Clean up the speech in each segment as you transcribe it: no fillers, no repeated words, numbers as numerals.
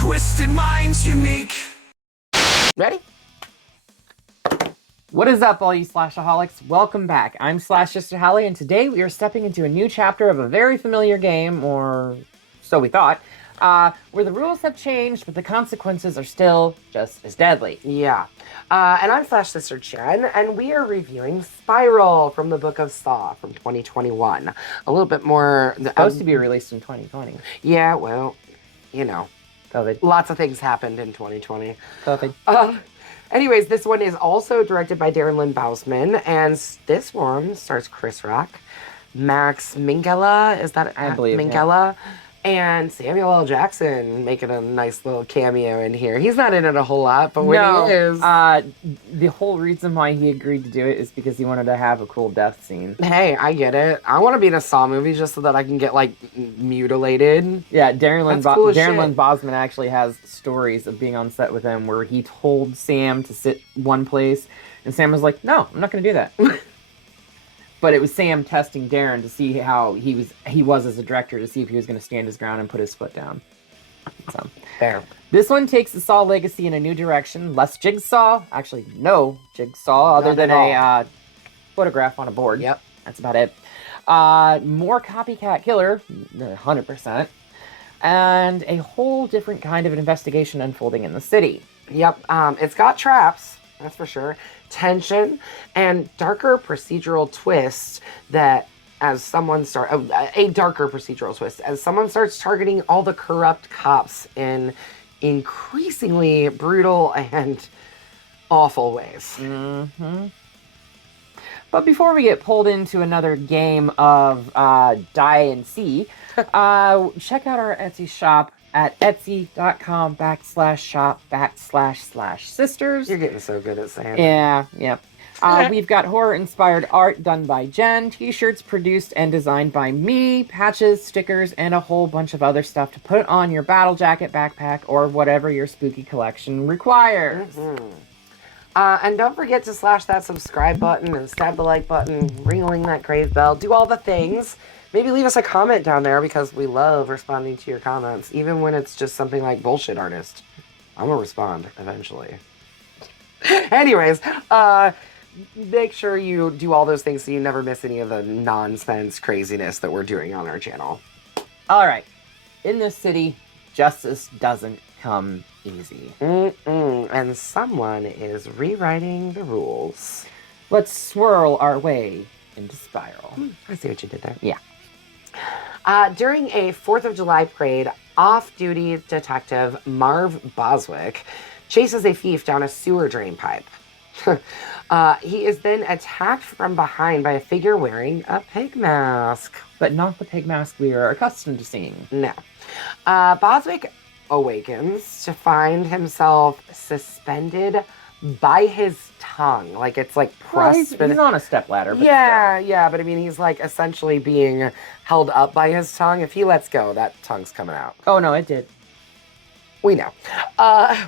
twisted minds unique. Ready? What is up, all you Slashaholics? Welcome back. I'm Slash Sister Hallie, and today we are stepping into a new chapter of a very familiar game, or so we thought, where the rules have changed, but the consequences are still just as deadly. Yeah. And I'm Slash Sister Chen, and we are reviewing Spiral from the Book of Saw from 2021. A little bit more... Supposed to be released in 2020. Yeah, well, you know. COVID. Lots of things happened in 2020. COVID. Anyways, this one is also directed by Darren Lynn Bousman, and this one stars Chris Rock, Max Minghella, is that I believe, Minghella? Yeah. And Samuel L. Jackson making a nice little cameo in here. He's not in it a whole lot, but when he is... the whole reason why he agreed to do it is because he wanted to have a cool death scene. Hey, I get it. I want to be in a Saw movie just so that I can get, like, mutilated. Yeah, Darren Lynn Lynn Bousman actually has stories of being on set with him where he told Sam to sit one place, and Sam was like, no, I'm not going to do that. But it was Sam testing Darren to see how he was as a director, to see if he was going to stand his ground and put his foot down. So, fair. This one takes the Saw legacy in a new direction. Less jigsaw. Actually, no jigsaw other than a photograph on a board. Yep. That's about it. More copycat killer, 100%. And a whole different kind of investigation unfolding in the city. Yep. It's got traps, that's for sure. Tension and darker procedural twists that as someone a darker procedural twist as someone starts targeting all the corrupt cops in increasingly brutal and awful ways. Mm-hmm. But before we get pulled into another game of die and see, check out our Etsy shop at etsy.com/shop/sisters. You're getting so good at saying that. Yeah. We've got horror-inspired art done by Jen, t-shirts produced and designed by me, patches, stickers, and a whole bunch of other stuff to put on your battle jacket, backpack, or whatever your spooky collection requires. Mm-hmm. And don't forget to slash that subscribe button and stab the like button, ringling that crave bell, do all the things. Maybe leave us a comment down there because we love responding to your comments, even when it's just something like bullshit artist. I'm gonna respond eventually. Anyways, make sure you do all those things so you never miss any of the nonsense craziness that we're doing on our channel. All right. In this city, justice doesn't come easy. And someone is rewriting the rules. Let's swirl our way into Spiral. I see what you did there. Yeah. During a 4th of July parade, off-duty detective Marv Boswick chases a thief down a sewer drain pipe. He is then attacked from behind by a figure wearing a pig mask. But not the pig mask we are accustomed to seeing. No. Boswick awakens to find himself suspended by his tongue. Like, it's like pressed. Well, he's on a stepladder. Yeah, but I mean, he's like essentially being held up by his tongue. If he lets go, that tongue's coming out. Oh, no, it did. We know.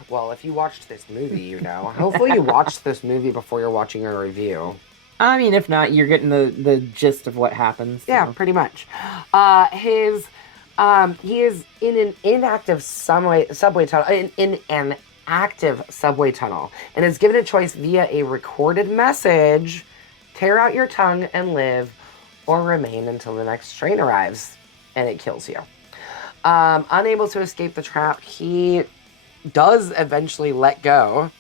Well, if you watched this movie, you know. Hopefully you watched this movie before you're watching our review. I mean, if not, you're getting the gist of what happens. Yeah, pretty much. He is in an inactive subway tunnel, in an active subway tunnel, and is given a choice via a recorded message: tear out your tongue and live, or remain until the next train arrives, and it kills you. Unable to escape the trap, he does eventually let go.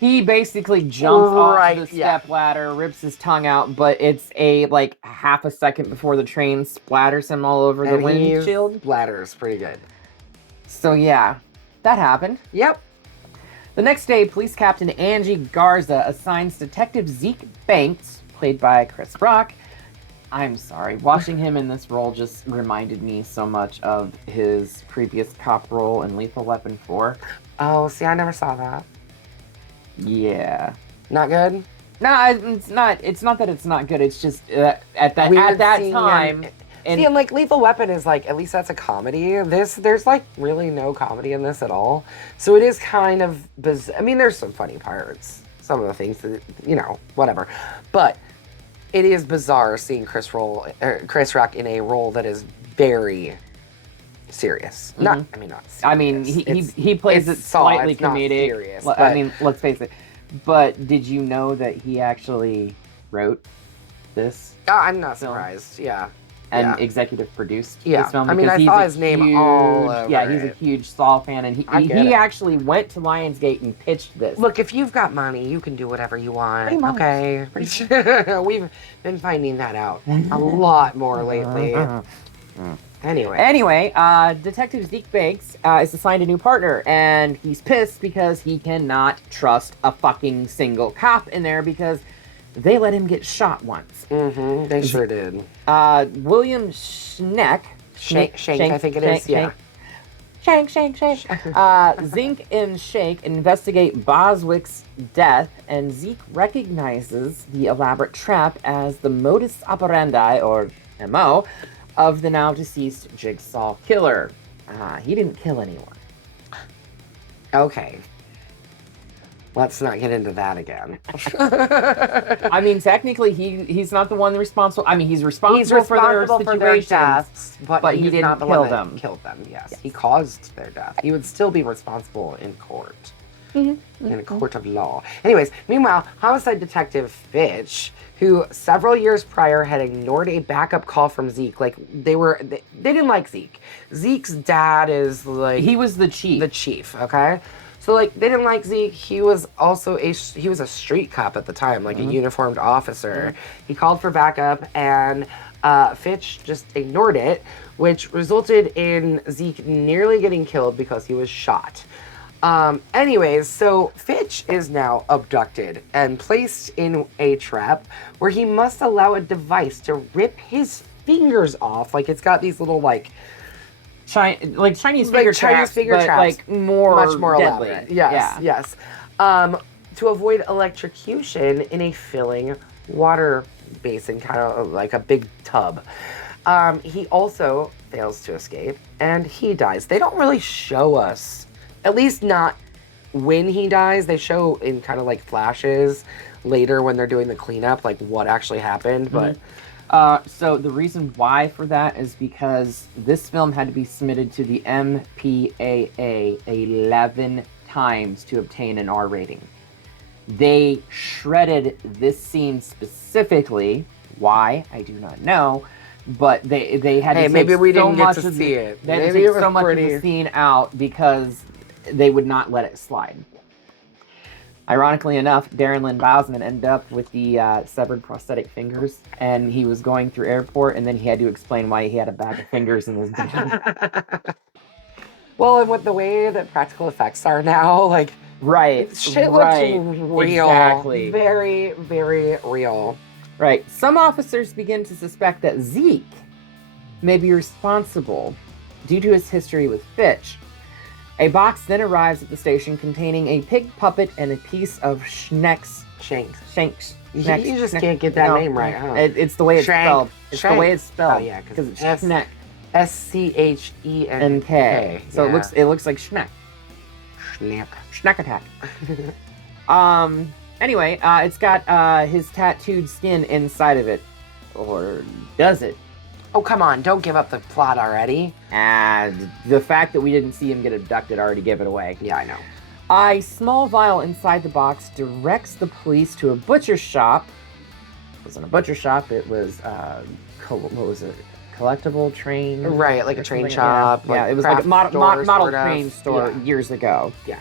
He basically jumps off the step ladder, rips his tongue out, but it's like half a second before the train splatters him all over the windshield. Splatters, pretty good. So yeah, that happened. Yep. The next day, Police Captain Angie Garza assigns Detective Zeke Banks, played by Chris Rock. I'm sorry, watching him in this role just reminded me so much of his previous cop role in Lethal Weapon 4. Oh, see, I never saw that. Yeah. Not good? No, it's not. It's not that it's not good. It's just at that time. And like Lethal Weapon is like, at least that's a comedy. There's like really no comedy in this at all. So it is kind of bizarre. I mean, there's some funny parts. Some of the things that, you know, whatever. But it is bizarre seeing Chris Rock in a role that is very serious. Mhm. Not, I mean, not serious. I mean, he plays it it's Saw, slightly it's not comedic. serious, I but- mean, let's face it. But did you know that he actually wrote this Oh, I'm not film? surprised. Yeah. and Yeah. executive produced Yeah. this film? I mean, because I he's saw a his name huge, all over Yeah, he's a it. huge Saw fan, and I get it. he actually went to Lionsgate and pitched this. Look, if you've got money, you can do whatever you want. Pretty much. Okay. We've been finding that out a lot more lately. Anyway. Detective Zeke Banks is assigned a new partner, and he's pissed because he cannot trust a fucking single cop in there because they let him get shot once. Mm-hmm. They sure did. William Shank, I think it is. Yeah. Shank. Zink and Shank investigate Boswick's death, and Zeke recognizes the elaborate trap as the modus operandi, or MO, of the now deceased Jigsaw killer. He didn't kill anyone. Okay. Let's not get into that again. I mean, technically, he's not the one responsible. I mean, he's responsible for their situations, deaths, but he he's didn't not the kill one that them. killed them. Yes, he caused their death. He would still be responsible in court, in a court of law. Anyways, meanwhile, homicide detective Fitch, who several years prior had ignored a backup call from Zeke, like they didn't like Zeke. Zeke's dad is like He was the chief. the chief. Okay. So, like, they didn't like Zeke. He was also a street cop at the time, like a uniformed officer. He called for backup, and Fitch just ignored it, which resulted in Zeke nearly getting killed because he was shot. Anyways, so Fitch is now abducted and placed in a trap where he must allow a device to rip his fingers off. Like, it's got these little, like Chinese finger traps, but like much more deadly. elaborate. Yes. To avoid electrocution in a filling water basin, kind of like a big tub. He also fails to escape, and he dies. They don't really show us, at least not when he dies. They show in kind of like flashes later when they're doing the cleanup, like what actually happened, but. So the reason why for that is because this film had to be submitted to the MPAA 11 times to obtain an R rating. They shredded this scene specifically. Why? I do not know. But they had to take maybe we so didn't get much to of see it. They had Maybe to it take was so much of pretty- the scene out because they would not let it slide. Ironically enough, Darren Lynn Bousman ended up with the severed prosthetic fingers, and he was going through airport, and then he had to explain why he had a bag of fingers in his bag. Well, and with the way that practical effects are now, like, Right. shit looks real. Exactly. Very, very real. Right. Some officers begin to suspect that Zeke may be responsible due to his history with Fitch. A box then arrives at the station containing a pig puppet and a piece of Shanks. Shanks. You just can't get that name right, huh? It's the way it's Schrank. spelled. It's Schrank. the way it's spelled. Oh, yeah, because it's it's Schneck. SCHENK. And K. So Yeah. it looks like Schneck. Schneck. Schneck attack. Anyway, it's got his tattooed skin inside of it. Or does it? Oh, come on. Don't give up the plot already. And the fact that we didn't see him get abducted already gave it away. Yeah, I know. A small vial inside the box directs the police to a butcher shop. It wasn't a butcher shop, it was, what was it? Collectible train? Right, like a train shop. Yeah, like it was like a craft model store, sort of. train store Yeah. years ago. Yeah.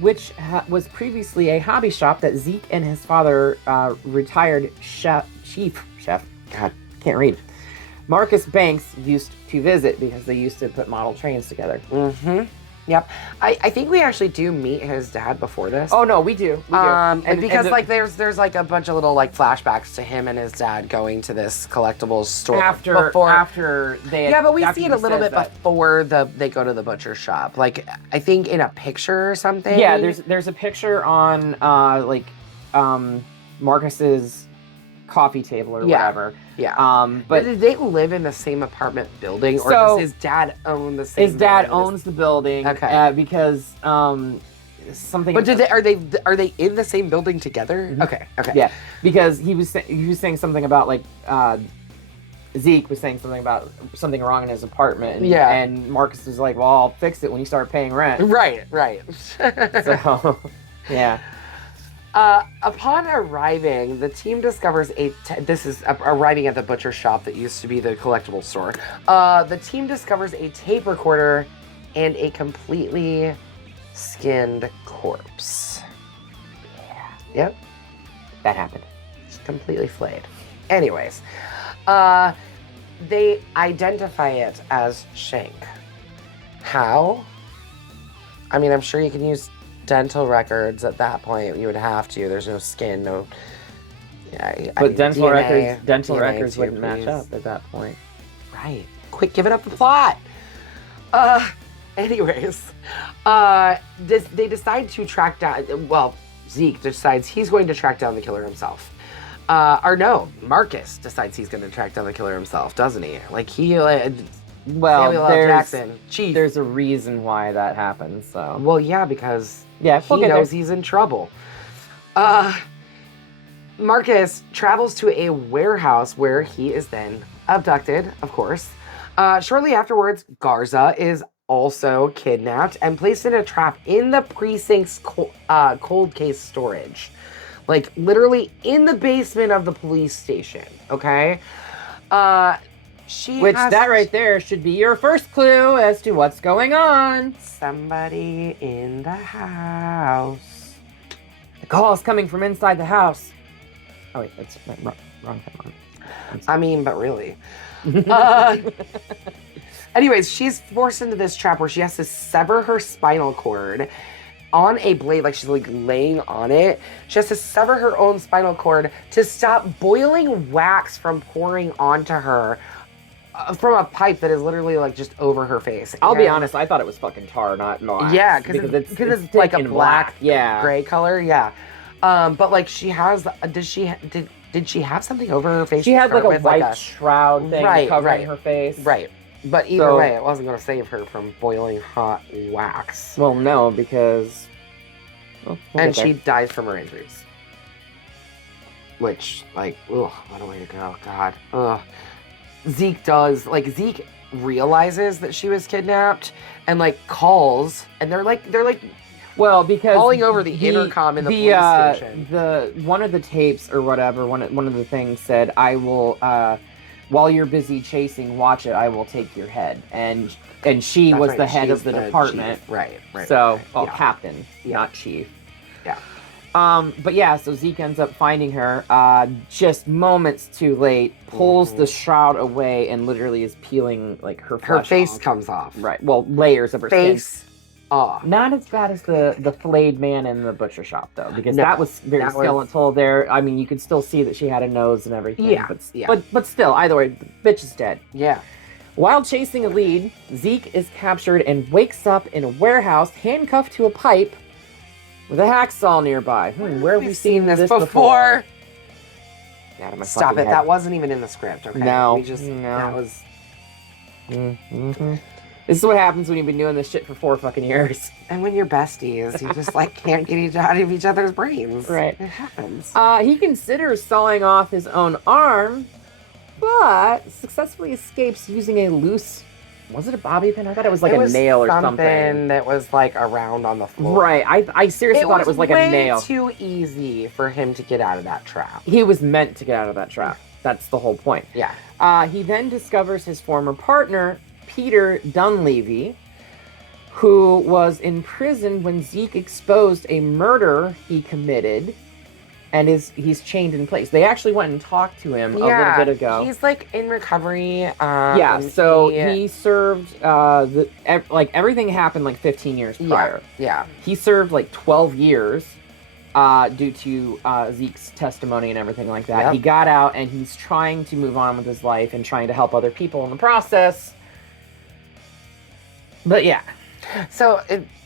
Which was previously a hobby shop that Zeke and his father, retired chief chef, God, can't read, Marcus Banks used to visit because they used to put model trains together. Mm-hmm. Yep. I think we actually do meet his dad before this. Oh no, we do. And because like there's like a bunch of little like flashbacks to him and his dad going to this collectibles store after they had, yeah, but we after see it he a little says bit that. before they go to the butcher shop. Like I think in a picture or something. Yeah, there's a picture on Marcus's coffee table or whatever. Yeah. But did they live in the same apartment building, or So, does his dad own the same? his dad building? owns the building. Okay. Because something. But are they in the same building together? Mhm. Okay. Yeah, because he was saying something about like Zeke was saying something about something wrong in his apartment. And, Yeah. And Marcus was like, well, I'll fix it when you start paying rent. Right. So, yeah. Upon arriving, the team discovers this is arriving at the butcher shop that used to be the collectible store. The team discovers a tape recorder and a completely skinned corpse. Yeah. Yep. That happened. Just completely flayed. Anyways, they identify it as Shank. How? I mean, I'm sure you can use dental records at that point. You would have to. There's no skin, no. Yeah, But dental DNA, records too, wouldn't match please. up at that point. Right. Quick, give it up the plot. Anyways, they decide to track down. Well, Zeke decides he's going to track down the killer himself. Or no, Marcus decides he's going to track down the killer himself, doesn't he? Like Well, Samuel L. Jackson, Chief. There's a reason why that happens. So Well, yeah, because yeah, we'll he get knows there. he's in trouble. Marcus travels to a warehouse where he is then abducted, of course. Shortly afterwards, Garza is also kidnapped and placed in a trap in the precinct's cold case storage. Like, literally in the basement of the police station, okay? That right there should be your first clue as to what's going on. Somebody in the house. The call is coming from inside the house. Oh wait, that's wrong thing. I mean, but really. Anyways, she's forced into this trap where she has to sever her spinal cord on a blade, like she's like laying on it. She has to sever her own spinal cord to stop boiling wax from pouring onto her from a pipe that is literally like just over her face. I'll be honest, I thought it was fucking tar, not wax. Yeah, because it's like a thick and black, yeah, gray color. Yeah, but like she has. Did she have something over her face? She to had start like a with? white shroud thing covering her face. Right. But either way, it wasn't going to save her from boiling hot wax. Well, no, because... and she dies from her injuries. Which, like, ugh, what a way to go. God. Ugh. Zeke realizes that she was kidnapped and, like, calls. And they're like... Well, because calling over the intercom in the police station. One of the tapes or whatever, one of the things said, I will... while you're busy chasing, watch it. I will take your head, and she was the head of the department, chief. Right. So, yeah. captain, not chief. Yeah. But yeah, so Zeke ends up finding her, just moments too late, pulls the shroud away, and literally is peeling like her flesh Her face off. comes off. Right. Well, layers of her face skin. off. Not as bad as the flayed man in the butcher shop, though, because that was very skeletal there. I mean, you could still see that she had a nose and everything. Yeah, but still, either way, the bitch is dead. Yeah. While chasing a lead, Zeke is captured and wakes up in a warehouse, handcuffed to a pipe, with a hacksaw nearby. Where have we seen this before? Stop it! That wasn't even in the script. Okay. No. That was. Mm-hmm. This is what happens when you've been doing this shit for 4 fucking years. And when you're besties, you just like can't get out of each other's brains. Right. It happens. He considers sawing off his own arm, but successfully escapes using a loose... Was it a bobby pin? I thought it was like a nail or something. That was like around on the floor. Right. I seriously thought it was like a nail. It was way too easy for him to get out of that trap. He was meant to get out of that trap. That's the whole point. Yeah. He then discovers his former partner, Peter Dunleavy, who was in prison when Zeke exposed a murder he committed, and he's chained in place. They actually went and talked to him a little bit ago. He's like in recovery. So he served everything happened like 15 years prior. Yeah. He served like 12 years due to Zeke's testimony and everything like that. Yep. He got out and he's trying to move on with his life and trying to help other people in the process. But yeah. So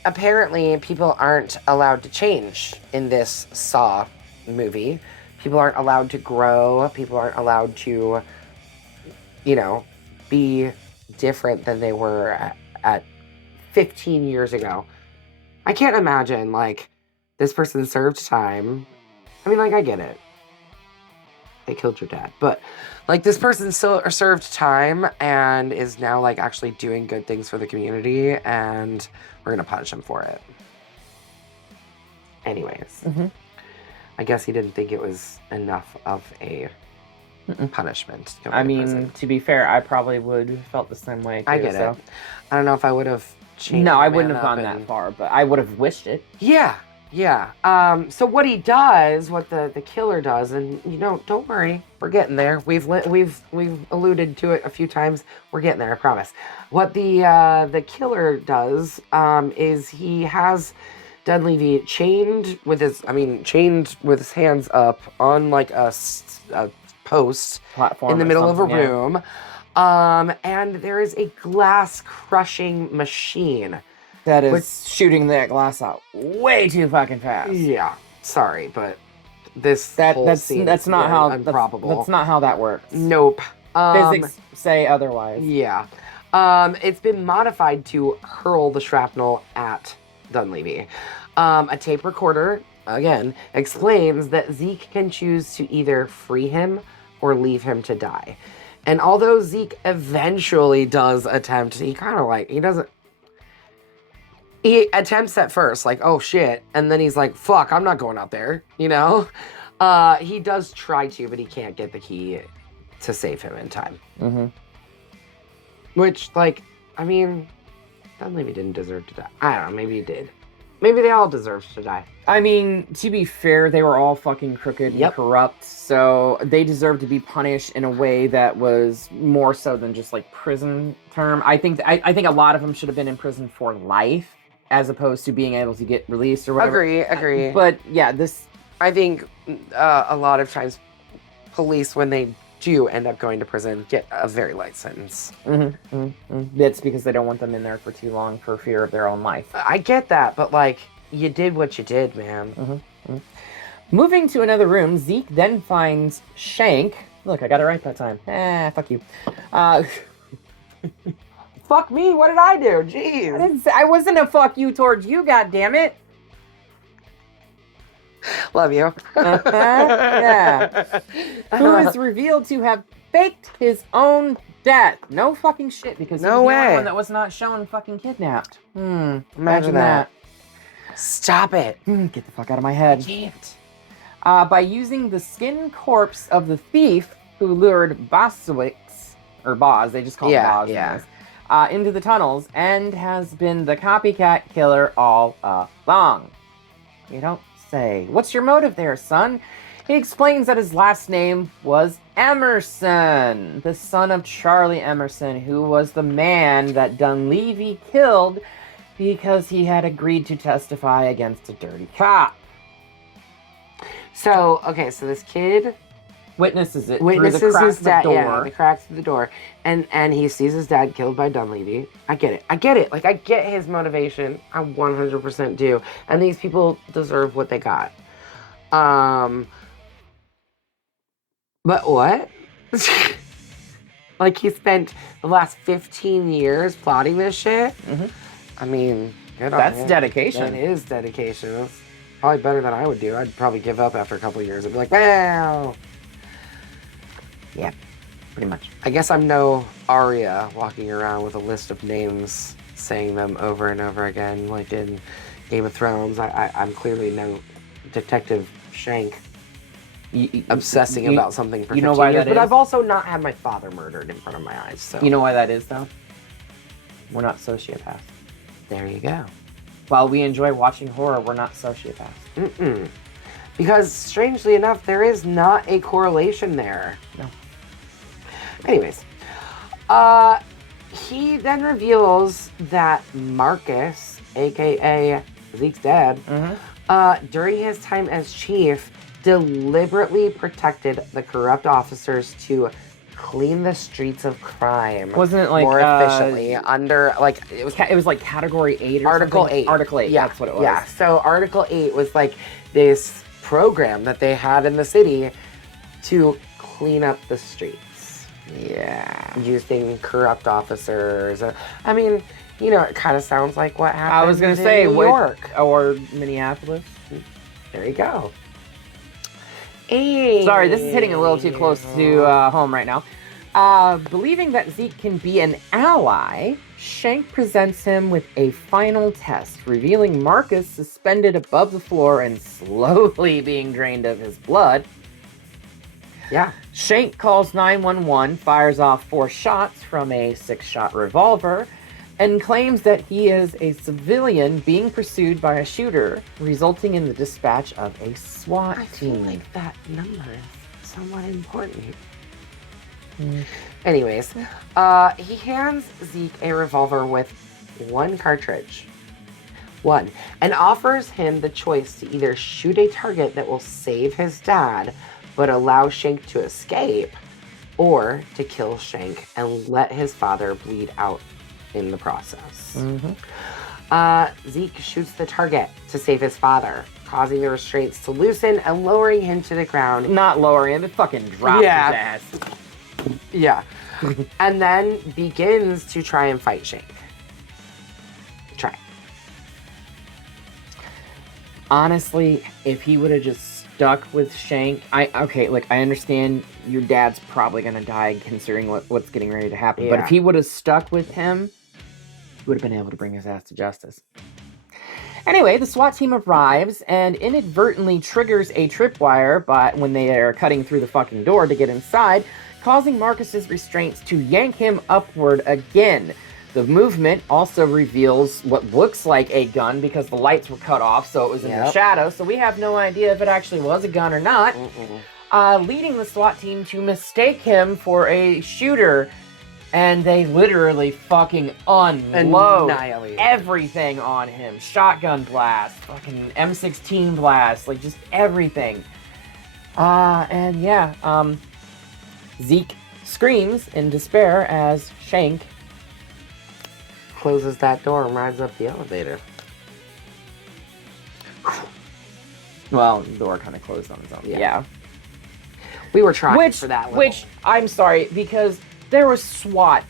apparently people aren't allowed to change in this Saw movie. People aren't allowed to grow. People aren't allowed to, be different than they were at 15 years ago. I can't imagine, like, this person served time. I mean, like, I get it. they killed your dad. But like this person still served time and is now like actually doing good things for the community, and we're gonna punish him for it. Anyways, I guess he didn't think it was enough of a punishment. To go I to mean, prison. to be fair, I probably would have felt the same way too. I get it. I don't know if I would have changed. No, the I man wouldn't have up gone and- that far, but I would have wished it. Yeah. So what he does, what the killer does, and don't worry, we're getting there. We've alluded to it a few times. We're getting there, I promise. What the killer does is he has Dunleavy chained with his hands up on like a post Platform in the or middle of a something, yeah. room, and there is a glass crushing machine. That is shooting that glass out way too fucking fast. Yeah, sorry, but whole scene that's is not very how improbable. That's not how that works. Nope. Physics say otherwise. Yeah. It's been modified to hurl the shrapnel at Dunleavy. A tape recorder, again, explains that Zeke can choose to either free him or leave him to die. And although Zeke eventually does attempt, he attempts at first, like, oh shit, and then he's like, fuck, I'm not going out there, He does try to, but he can't get the key to save him in time. Mm-hmm. Which, Dunleavy didn't deserve to die. I don't know, maybe he did. Maybe they all deserved to die. I mean, to be fair, they were all fucking crooked and corrupt, so they deserved to be punished in a way that was more so than just like prison term. I think a lot of them should have been in prison for life, as opposed to being able to get released or whatever. Agree. But yeah, I think a lot of times police, when they do end up going to prison, get a very light sentence. That's because they don't want them in there for too long for fear of their own life. I get that, but you did what you did, man. Moving to another room, Zeke then finds Shank. Look, I got it right that time. Fuck you. Fuck me, what did I do? Jeez. I wasn't a fuck you towards you, goddammit. Love you. Yeah. Who is revealed to have faked his own death. No fucking shit, because he was the only one that was not shown fucking kidnapped. Imagine that. Stop it. Get the fuck out of my head. Can't. By using the skin corpse of the thief who lured Boswicks, or Boz, they just call him Boz. Into the tunnels, and has been the copycat killer all along. You don't say. What's your motive there, son? He explains that his last name was Emerson, the son of Charlie Emerson, who was the man that Dunleavy killed because he had agreed to testify against a dirty cop. So this kid witnesses it witnesses through the crack his dad, of the door. the cracks through the door, and he sees his dad killed by Dunleavy. I get it. I get his motivation. I 100% do. And these people deserve what they got. But what? He spent the last 15 years plotting this shit? I mean, good on That's him. dedication. That is dedication. That's probably better than I would do. I'd probably give up after a couple of years. I'd be like, well... Yeah, pretty much. I guess I'm no Arya walking around with a list of names, saying them over and over again, like in Game of Thrones. I'm clearly no Detective Shank obsessing about something for 15 why years. that But is? I've also not had my father murdered in front of my eyes. So You know why that is, though? We're not sociopaths. there you go. While we enjoy watching horror, we're not sociopaths. Because strangely enough, there is not a correlation there. No. Anyways, he then reveals that Marcus, aka Zeke's dad, during his time as chief, deliberately protected the corrupt officers to clean the streets of crime. Wasn't it more efficiently under it was like Category 8 or Article something? 8. Article 8, Yeah, that's what it was. Yeah, so Article 8 was this program that they had in the city to clean up the streets. Yeah. Using corrupt officers. I mean, it kind of sounds like what happened I was going to say, in New York. Or Minneapolis. There you go. Sorry, this is hitting a little too close to home right now. Believing that Zeke can be an ally, Shank presents him with a final test, revealing Marcus suspended above the floor and slowly being drained of his blood. Yeah. Shank calls 911, fires off 4 shots from a 6-shot revolver, and claims that he is a civilian being pursued by a shooter, resulting in the dispatch of a SWAT feel team. like that number is somewhat important. Anyways, he hands Zeke a revolver with 1 cartridge. And offers him the choice to either shoot a target that will save his dad, but allow Shank to escape, or to kill Shank and let his father bleed out in the process. Zeke shoots the target to save his father, causing the restraints to loosen and lowering him to the ground. Not lowering him, it fucking drops his ass. Yeah. And then begins to try and fight Shank. Honestly, if he would have just stuck with Shank, I understand your dad's probably gonna die considering what's getting ready to happen. Yeah. But if he would have stuck with him, he would have been able to bring his ass to justice. Anyway, the SWAT team arrives and inadvertently triggers a tripwire when they are cutting through the fucking door to get inside, causing Marcus's restraints to yank him upward again. The movement also reveals what looks like a gun because the lights were cut off, so it was in the shadow, so we have no idea if it actually was a gun or not, leading the SWAT team to mistake him for a shooter, and they literally fucking unload everything on him. Shotgun blast, fucking M16 blast, like just everything. Zeke screams in despair as Shank closes that door and rides up the elevator. Well, the door kind of closed on its own. Yeah. We were trying for that one. Which, I'm sorry, because there was SWAT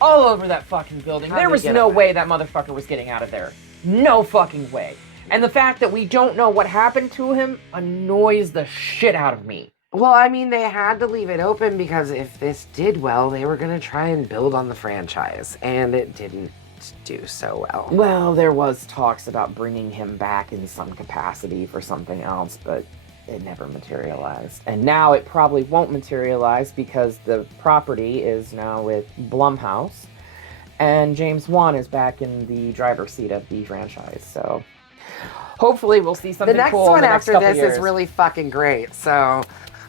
all over that fucking building. There was no way that motherfucker was getting out of there. No fucking way. And the fact that we don't know what happened to him annoys the shit out of me. Well, I mean, they had to leave it open because if this did well, they were going to try and build on the franchise, and it didn't do so well. Well, there was talks about bringing him back in some capacity for something else, but it never materialized. And now it probably won't materialize because the property is now with Blumhouse, and James Wan is back in the driver's seat of the franchise, so hopefully we'll see something cool in the next couple years. After this is really fucking great, so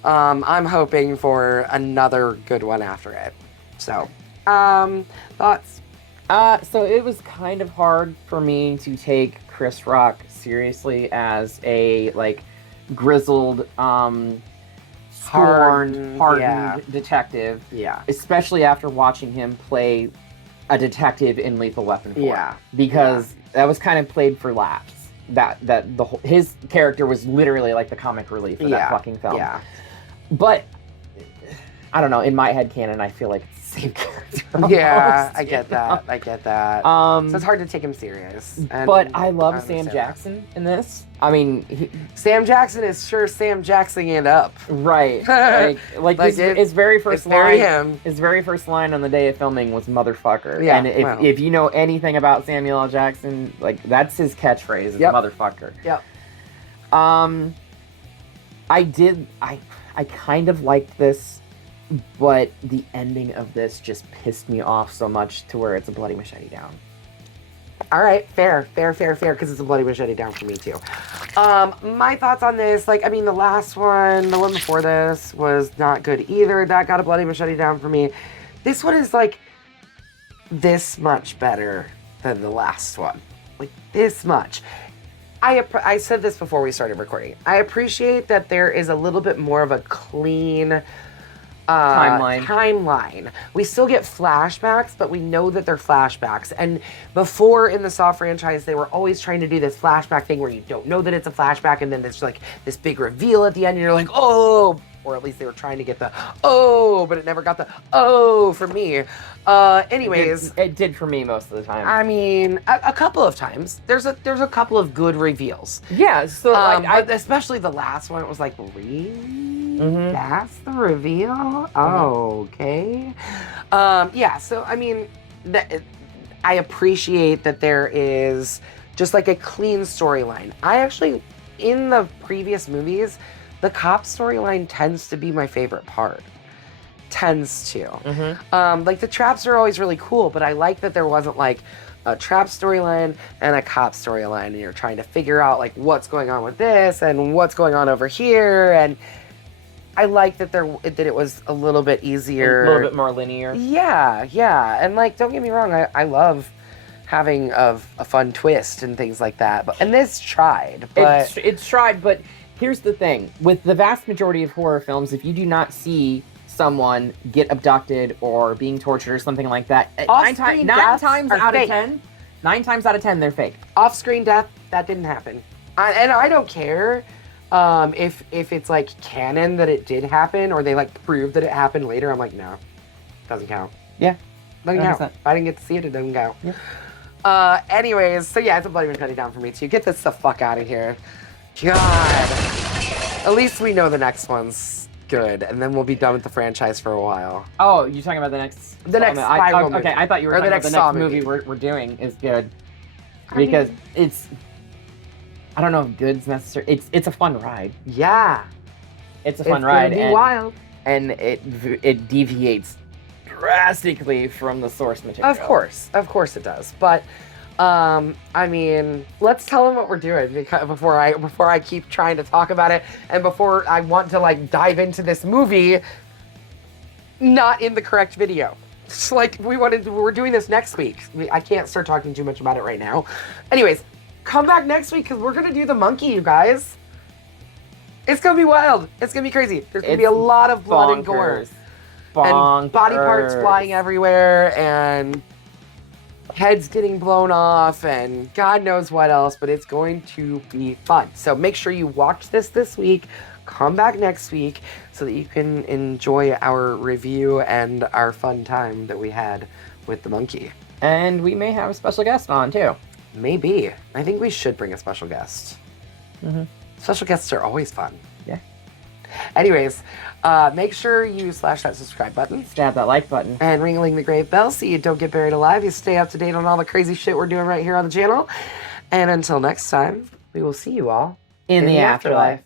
I'm hoping for another good one after it. So, thoughts? So it was kind of hard for me to take Chris Rock seriously as a, like, grizzled, hardened detective. Yeah. Especially after watching him play a detective in Lethal Weapon 4. Because that was kind of played for laughs. His character was literally like the comic relief of that fucking film. Yeah. But I don't know, in my head canon, I feel like it's the same character. Almost, I get that. So it's hard to take him serious. But I love Sam Jackson in this. I mean, Sam Jackson is sure Sam Jackson it up. Right. like his very first line. Very him. His very first line on the day of filming was "motherfucker." Yeah. And if you know anything about Samuel L. Jackson, like that's his catchphrase is "motherfucker." Yep. I kind of liked this, but the ending of this just pissed me off so much to where it's a bloody machete down. All right, fair, because it's a bloody machete down for me too. My thoughts on this, like, I mean, the one before this was not good either. That got a bloody machete down for me. This one is like this much better than the last one. Like this much. I said this before we started recording. I appreciate that there is a little bit more of a clean timeline. We still get flashbacks, but we know that they're flashbacks. And before in the Saw franchise, they were always trying to do this flashback thing where you don't know that it's a flashback, and then there's like this big reveal at the end, and you're like, oh, or at least they were trying to get the oh, but it never got the oh for me. Anyways, it did for me most of the time. I mean, a couple of times. There's a couple of good reveals. Yeah, so but especially the last one, it was like, really? That's the reveal? Oh, okay. Yeah, so I mean, I appreciate that there is just like a clean storyline. I actually, in the previous movies, the cop storyline tends to be my favorite part. Tends to. Like the traps are always really cool, but I like that there wasn't like a trap storyline and a cop storyline, and you're trying to figure out like what's going on with this and what's going on over here. And I like that it was a little bit easier, a little bit more linear. Yeah, and like don't get me wrong, I love having a fun twist and things like that. And this tried, but it's tried. But here's the thing: with the vast majority of horror films, if you do not see someone get abducted or being tortured or something like that, nine times out of 10 they're fake. Off-screen death, that didn't happen. And I don't care if it's like canon that it did happen or they like prove that it happened later. I'm like, no, doesn't count. Yeah, doesn't count. If I didn't get to see it, it doesn't count. Yeah. Anyways, so yeah, it's a bloody cutting down for me too. Get this the fuck out of here. God. At least we know the next one's good, and then we'll be done with the franchise for a while. Oh, you're talking about the next Spiral movie. Okay, I thought you were talking about the next movie we're doing is good. Because it's, I don't know if good's necessary. It's a fun ride. Yeah. It's a fun ride. It's wild. And it deviates drastically from the source material. Of course it does. But I mean, let's tell them what we're doing before I keep trying to talk about it, and before I want to like dive into this movie, not in the correct video. It's like we're doing this next week. I can't start talking too much about it right now. Anyways, come back next week because we're gonna do the monkey, you guys. It's gonna be wild. It's gonna be crazy. There's gonna be a lot of blood and gore, and body parts flying everywhere, and heads getting blown off, and God knows what else, but it's going to be fun. So make sure you watch this week, come back next week, so that you can enjoy our review and our fun time that we had with the monkey. And we may have a special guest on, too. Maybe. I think we should bring a special guest. Special guests are always fun. Yeah. Anyways, make sure you slash that subscribe button. Stab that like button. And ring the grave bell so you don't get buried alive. You stay up to date on all the crazy shit we're doing right here on the channel. And until next time, we will see you all in the afterlife.